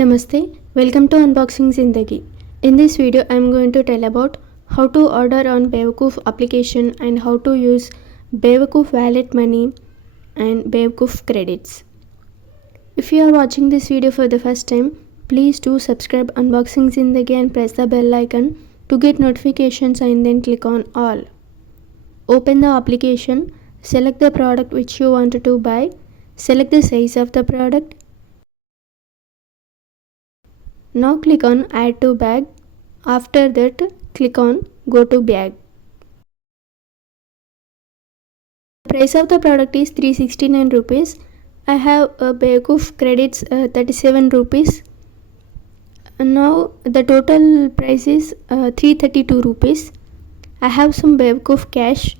Namaste, welcome to Unboxing Zindagi. In this video, I am going to tell about how to order on Bewakoof application and how to use Bewakoof wallet money and Bewakoof credits. If you are watching this video for the first time, please do subscribe Unboxing Zindagi and press the bell icon to get notifications and then click on all. Open the application, select the product which you wanted to buy, select the size of the product. Now click on add to bag. After that click on go to bag. The price of the product is 369 rupees. I have Bewakoof credits 37 rupees. Now the total price is 332 rupees. I have some Bewakoof cash.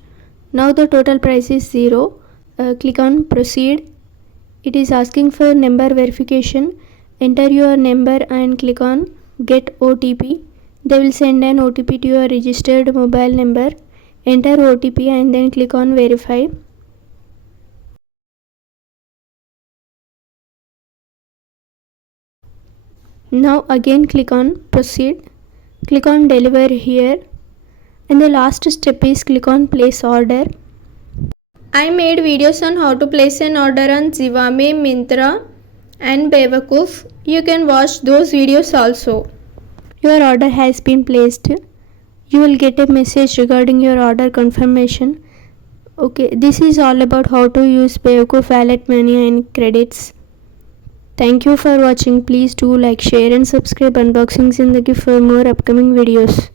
Now the total price is 0. Click on proceed. It is asking for number verification. Enter your number and click on get OTP. They will send an OTP to your registered mobile number. Enter OTP and then click on verify. Now again click on proceed. Click on deliver here. And the last step is click on place order. I made videos on how to place an order on Zindagi, Myntra and Bewakoof. You can watch those videos also. Your order has been placed. You will get a message regarding your order confirmation. Okay, this is all about how to use Bewakoof wallet money and credits. Thank you for watching. Please do like, share and subscribe Unboxing Zindagi for more upcoming videos.